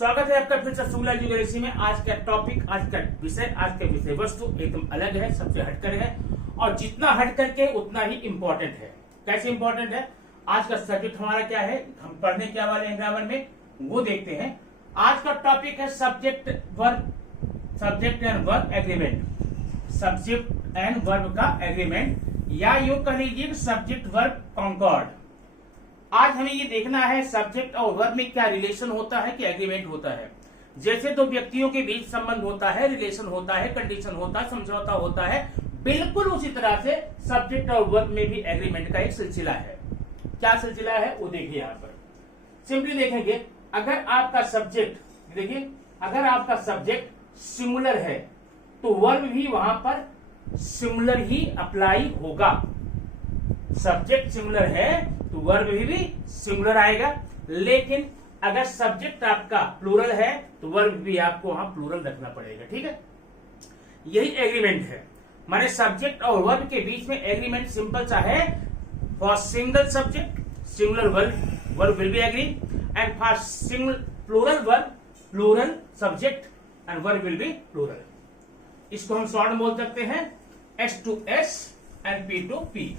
स्वागत है आपका फिर से शुक्ला जी में। आज का टॉपिक, आज का विषय वस्तु एकदम अलग है, सबसे हटकर है और जितना हट करके उतना ही इम्पोर्टेंट है। कैसे इम्पोर्टेंट है? आज का सब्जेक्ट हमारा क्या है, हम पढ़ने क्या वाले हैं ग्रामर में, वो देखते हैं। आज का टॉपिक है subject and verb agreement. Subject and verb का एग्रीमेंट, या यूं कह लीजिए सब्जेक्ट वर्ब कॉन्कॉर्ड। आज हमें ये देखना है सब्जेक्ट और वर्ब में क्या रिलेशन होता है, क्या एग्रीमेंट होता है। जैसे दो व्यक्तियों के बीच संबंध होता है, रिलेशन होता है, कंडीशन होता है, समझौता होता है, बिल्कुल उसी तरह से सब्जेक्ट और वर्ब में भी एग्रीमेंट का एक सिलसिला है। क्या सिलसिला है वो देखिए। यहाँ पर सिंपली देखेंगे, अगर आपका सब्जेक्ट देखिए, अगर आपका सब्जेक्ट सिंगुलर है तो वर्ब भी वहां पर सिंगुलर ही अप्लाई होगा। सब्जेक्ट सिंगुलर है तो वर्ब भी सिंगुलर आएगा, लेकिन अगर सब्जेक्ट आपका प्लूरल है तो वर्ब भी आपको वहां प्लूरल रखना पड़ेगा। ठीक है, यही एग्रीमेंट है। माने सब्जेक्ट और वर्ब के बीच में एग्रीमेंट सिंपल सा है। For single subject singular verb will be agree, and for single plural verb plural subject and verb will be plural. इसको हम शॉर्ट में बोल सकते हैं S to S and P to P।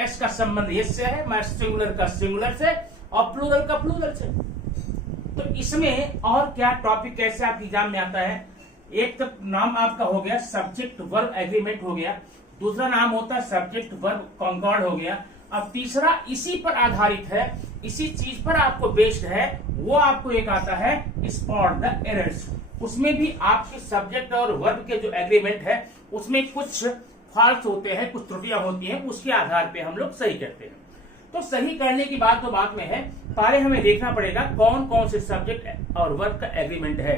S का संबंध यस से है, मैं सिंगुलर का सिंगुलर से और प्लूरल का प्लूरल से। तो इसमें और क्या टॉपिक कैसे आपके एग्जाम में आता है? एक तो नाम आपका हो गया सब्जेक्ट वर्ब एग्रीमेंट हो गया, दूसरा नाम होता है सब्जेक्ट वर्ब कॉन्कॉर्ड हो गया, और तीसरा इसी पर आधारित है, इसी चीज पर आपको बेस्ड है, वो आपको एक आता है स्पॉट द एरर्स। उसमें भी आपके सब्जेक्ट और वर्ब के जो एग्रीमेंट है उसमें कुछ फॉल्स होते हैं, कुछ त्रुटियां होती हैं, उसके आधार पे हम लोग सही करते हैं। तो सही करने की बात तो बात में है, पहले हमें देखना पड़ेगा कौन कौन से सब्जेक्ट और वर्ब का एग्रीमेंट है,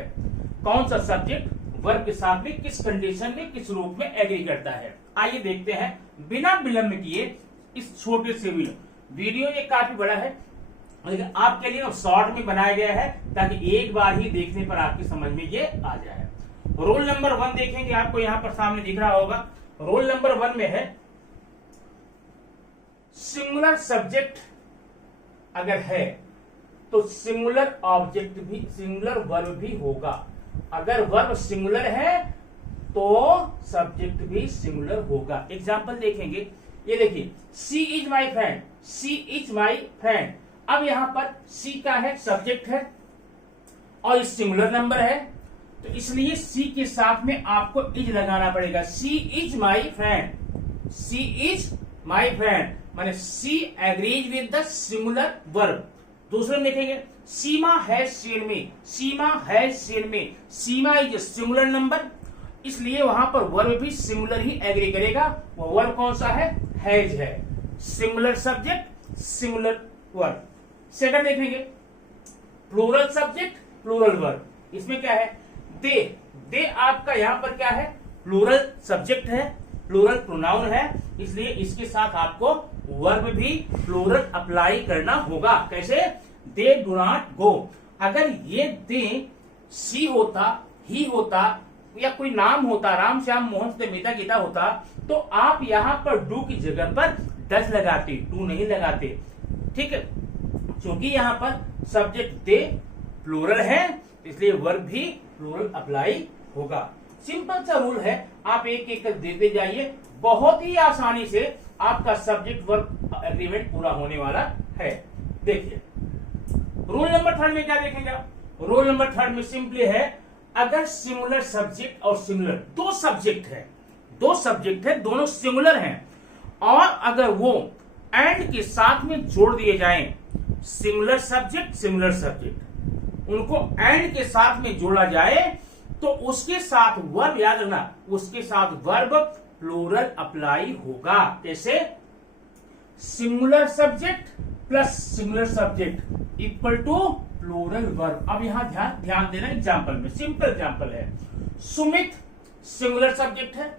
कौन सा सब्जेक्ट वर्ब के साथ में किस कंडीशन में किस रूप में एग्री करता है। आइए देखते हैं बिना विलंब किए इस छोटे से वीडियो। ये काफी बड़ा है लेकिन आपके लिए शॉर्ट में बनाया गया है ताकि एक बार ही देखने पर आपकी समझ में ये आ जाए। रोल नंबर 1 देखेंगे, आपको यहाँ पर सामने दिख रहा होगा। रोल नंबर 1 में है सिंगुलर सब्जेक्ट अगर है तो सिंगुलर ऑब्जेक्ट भी, सिंगुलर वर्ब भी होगा। अगर वर्ब सिंगुलर है तो सब्जेक्ट भी सिंगुलर होगा। एग्जांपल देखेंगे, ये देखिए, she is my friend, she is my friend. अब यहां पर सी का है सब्जेक्ट है और सिंगुलर नंबर है, तो इसलिए सी के साथ में आपको इज लगाना पड़ेगा। She is my friend, she is my friend माने she agrees with the singular verb. दूसरे में देखेंगे, सीमा है सीन में, सीमा है सीन में, सीमा इज सिंगुलर नंबर, इसलिए वहां पर वर्ब भी सिंगुलर ही एग्री करेगा। वो वर्ब कौन सा है? हैज है। Singular subject singular verb. Second देखेंगे, प्लूरल सब्जेक्ट प्लूरल वर्ब। इसमें क्या है? दे आपका यहां पर क्या है? प्लूरल सब्जेक्ट है, प्लूरल प्रोनाउन है, इसलिए इसके साथ आपको वर्ब भी प्लूरल अप्लाई करना होगा। कैसे? They do not go. अगर ये दे सी होता, ही होता, या कोई नाम होता, राम श्याम मोहन से मिता गीता होता, तो आप यहां पर डू की जगह पर डज लगाते, डू नहीं लगाते। ठीक है, क्योंकि यहां पर सब्जेक्ट दे प्लूरल है इसलिए वर्ब भी प्लूरल अप्लाई होगा। सिंपल सा रूल है, आप एक एक कर देते जाइए, बहुत ही आसानी से आपका सब्जेक्ट वर्ब एग्रीमेंट पूरा होने वाला है। देखिए रूल नंबर 3 में क्या देखेंगे? रूल नंबर 3 में सिंपली है, अगर सिंगुलर सब्जेक्ट और सिंगुलर दो सब्जेक्ट है, दोनों सिंगुलर हैं, और अगर वो एंड के साथ में जोड़ दिए जाएं, सिंगुलर सब्जेक्ट उनको एंड के साथ में जोड़ा जाए तो उसके साथ वर्ब, याद रखना, उसके साथ वर्ब प्लूरल अप्लाई होगा। कैसे? Singular subject plus singular subject equal to plural verb. अब यहां ध्यान देना एग्जांपल में, सिंपल एग्जांपल है। सुमित सिंगुलर सब्जेक्ट है,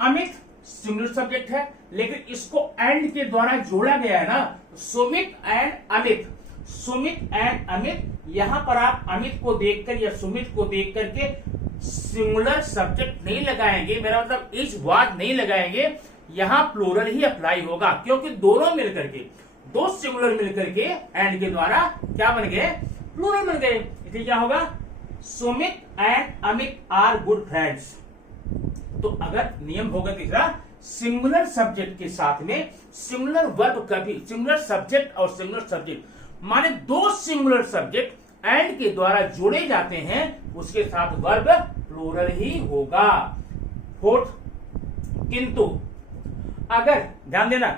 अमित सिंगुलर सब्जेक्ट है, लेकिन इसको एंड के द्वारा जोड़ा गया है ना, सुमित एंड अमित, सुमित एंड अमित। यहां पर आप अमित को देखकर या सुमित को देख करके सिंगुलर सब्जेक्ट नहीं लगाएंगे, मेरा मतलब इज वाज नहीं लगाएंगे, यहां प्लूरल ही अप्लाई होगा, क्योंकि दोनों मिलकर के, दो सिंगुलर मिलकर के एंड के द्वारा क्या बन गए? प्लूरल बन गए। इसलिए क्या होगा? Sumit and Amit are good friends. तो अगर नियम होगा तीसरा, सिंगुलर सब्जेक्ट के साथ में सिंगुलर वर्ब कभी, सिंगुलर सब्जेक्ट और सिंगुलर सब्जेक्ट माने दो सिंगुलर सब्जेक्ट एंड के द्वारा जोड़े जाते हैं, उसके साथ वर्ब प्लूरल ही होगा। फोर्थ, किंतु अगर, ध्यान देना,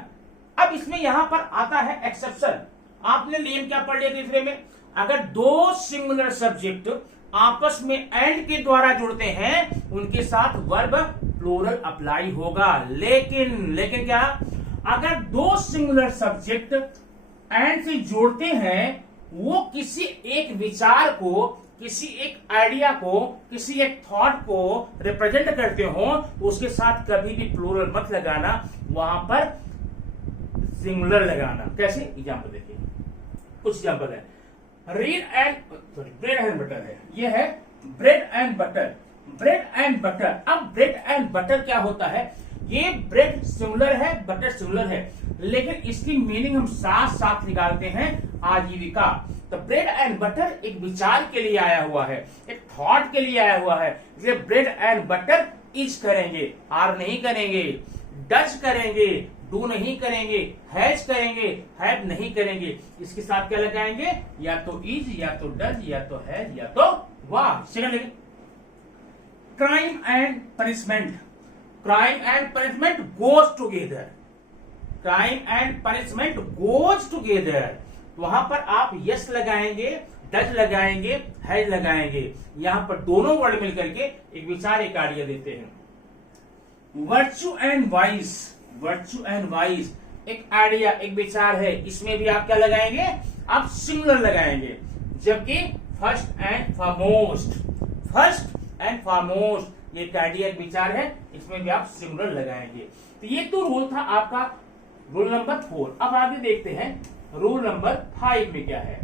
अब इसमें यहां पर आता है एक्सेप्शन। आपने नियम क्या पढ़ लिया तीसरे में, अगर दो सिंगुलर सब्जेक्ट आपस में एंड के द्वारा जुड़ते हैं उनके साथ वर्ब प्लूरल अप्लाई होगा। लेकिन क्या, अगर दो सिंगुलर सब्जेक्ट एंड से जोड़ते हैं, वो किसी एक विचार को, किसी एक आइडिया को, किसी एक थॉट को रिप्रेजेंट करते हो, तो उसके साथ कभी भी प्लूरल मत लगाना, वहां पर सिंगुलर लगाना। कैसे, एग्जाम्पल देखिए, कुछ एग्जाम्पल है। ब्रेड एंड बटर है, ये है bread and butter, bread and butter. अब ब्रेड एंड बटर क्या होता है, ये ब्रेड सिंगुलर है, बटर सिंगुलर है, लेकिन इसकी मीनिंग हम साथ साथ निकालते हैं, आजीविका। तो ब्रेड एंड बटर एक विचार के लिए आया हुआ है, एक थॉट के लिए आया हुआ है, इसलिए ब्रेड एंड बटर इज करेंगे, आर नहीं करेंगे, डज करेंगे, डू नहीं करेंगे, हैज करेंगे, हैव नहीं करेंगे। इसके साथ क्या लगाएंगे, या तो इज, या तो डज, या तो हैज, या तो वाह। Second, crime and punishment, crime and punishment goes together, crime and punishment goes together. वहां पर आप यस लगाएंगे, डज लगाएंगे, हैज लगाएंगे, यहां पर दोनों वर्ड मिलकर के एक विचार, एक आइडिया देते हैं। Virtue and vice, virtue and vice एक आइडिया, एक विचार है, इसमें भी आप क्या लगाएंगे, आप सिंगुलर लगाएंगे। जबकि first and foremost, first and foremost ये एक आइडिया, एक विचार है, इसमें भी आप सिंगुलर लगाएंगे। तो ये तो रूल था आपका, रूल नंबर 4। अब आगे देखते हैं रूल नंबर 5 में क्या है।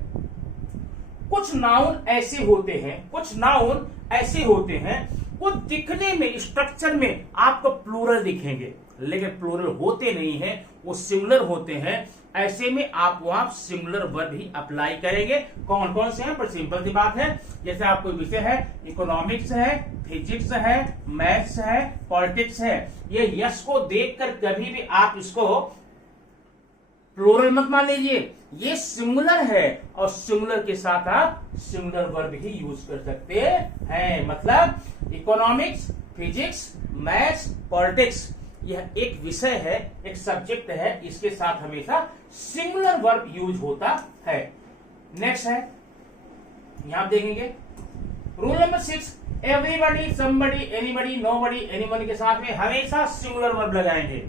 कुछ नाउन ऐसे होते हैं, कुछ नाउन ऐसे होते हैं, वो दिखने में, स्ट्रक्चर में आपको प्लूरल दिखेंगे, लेकिन प्लूरल होते नहीं हैं, वो सिंगुलर होते हैं। ऐसे में आप वहां सिंगुलर वर्ब ही अप्लाई करेंगे। कौन कौन से हैं, पर सिंपल सी बात है, जैसे आपको विषय है, इकोनॉमिक्स है, फिजिक्स है, मैथ्स है, पॉलिटिक्स है, ये यश को देखकर कभी भी आप इसको प्लूरल मत मान लीजिए, ये सिंगुलर है और सिंगुलर के साथ आप सिंगुलर वर्ब ही यूज कर सकते हैं। मतलब इकोनॉमिक्स, फिजिक्स, मैथ्स, पॉलिटिक्स, यह एक विषय है, एक सब्जेक्ट है, इसके साथ हमेशा सिंगुलर वर्ब यूज होता है। नेक्स्ट है, यहां देखेंगे rule number 6, everybody, somebody, anybody, nobody, anyone के साथ में हमेशा सिंगुलर वर्ब लगाएंगे।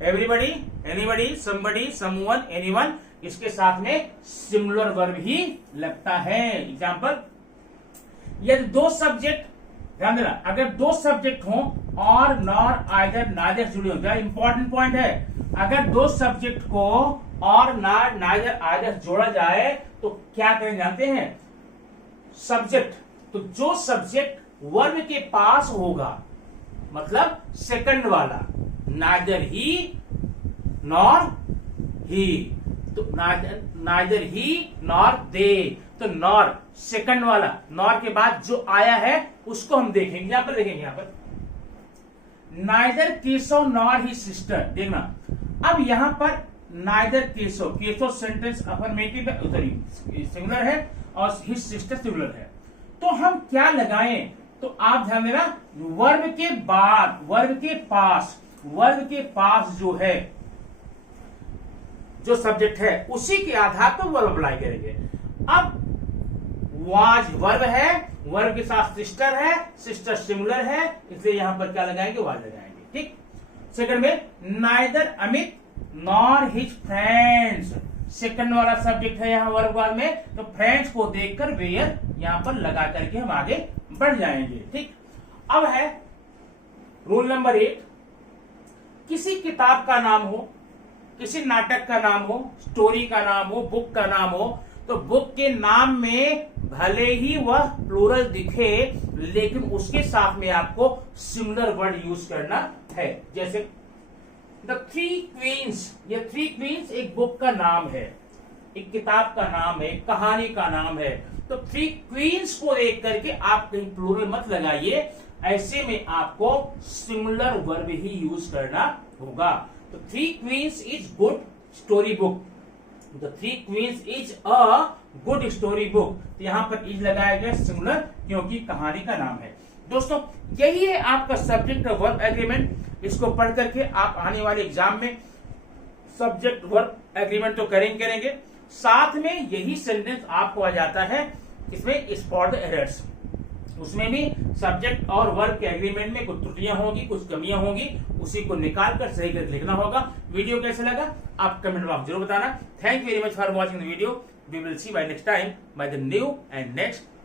Everybody, anybody, somebody, someone, anyone, इसके साथ में सिंगुलर वर्ब ही लगता है। एग्जाम्पल, यदि दो सब्जेक्ट, ध्यान देना, अगर दो सब्जेक्ट हो और नॉर, आइदर, नाइदर जुड़े हो, इंपॉर्टेंट पॉइंट है, अगर दो सब्जेक्ट को और नॉर, नाइदर, आइदर जोड़ा जाए तो क्या करें जानते हैं, सब्जेक्ट, तो जो सब्जेक्ट वर्ब के पास होगा, मतलब सेकंड वाला, नाइदर ही नॉर ही, तो नाइदर ही नॉर दे, तो नॉर सेकंड वाला, नॉर के बाद जो आया है उसको हम देखेंगे। यहां पर देखेंगे, यहां पर नाइदर केशव नॉर ही सिस्टर, देखना। अब यहां पर neither Keshav, Keshav sentence affirmative है, सॉरी सिंगुलर है, और ही सिस्टर सिंगुलर है, तो हम क्या लगाएं, तो आप ध्यान देना, वर्ब के बाद, वर्ब के पास, वर्ब के पास जो है, जो सब्जेक्ट है, उसी के आधार पर वर्ब अप्लाई करेंगे। अब वाज वर्ब है, वर्ब के साथ सिस्टर है, सिस्टर सिंगुलर है, इसलिए यहां पर क्या लगाएंगे, वाज लगाएंगे। ठीक। सेकंड में neither Amit nor his friends, second वाला सब्जेक्ट है यहां वर्ब वाल में, तो फ्रेंड्स को देखकर वेयर यहां पर लगा करके हम आगे बढ़ जाएंगे। ठीक। अब है रूल नंबर 8, किसी किताब का नाम हो, किसी नाटक का नाम हो, स्टोरी का नाम हो, बुक का नाम हो, तो बुक के नाम में भले ही वह प्लूरल दिखे, लेकिन उसके साथ में आपको सिंगुलर वर्ड यूज करना है। जैसे द थ्री क्वींस, ये थ्री क्वींस एक बुक का नाम है, एक किताब का नाम है, कहानी का नाम है। तो थ्री क्वींस को देख करके आप कहीं प्लूरल मत लगाइए, ऐसे में आपको सिंगुलर वर्ब ही यूज करना होगा। तो three queens is good story book, the three queens is a good story book. तो यहां पर इज लगाया गया सिंगुलर क्योंकि कहानी का नाम है। दोस्तों यही है आपका सब्जेक्ट वर्ब एग्रीमेंट। इसको पढ़ करके आप आने वाले एग्जाम में सब्जेक्ट वर्ब एग्रीमेंट तो करेंगे, साथ में यही सेंटेंस आपको आ जाता है इसमें स्पॉट द एरर्स। उसमें भी सब्जेक्ट और वर्ब के एग्रीमेंट में कुछ त्रुटियां होंगी, कुछ कमियां होंगी, उसी को निकाल कर सही करके लिखना होगा। वीडियो कैसे लगा आप कमेंट बॉक्स जरूर बताना। Thank you very much for watching the video. We will see by next time by the new and next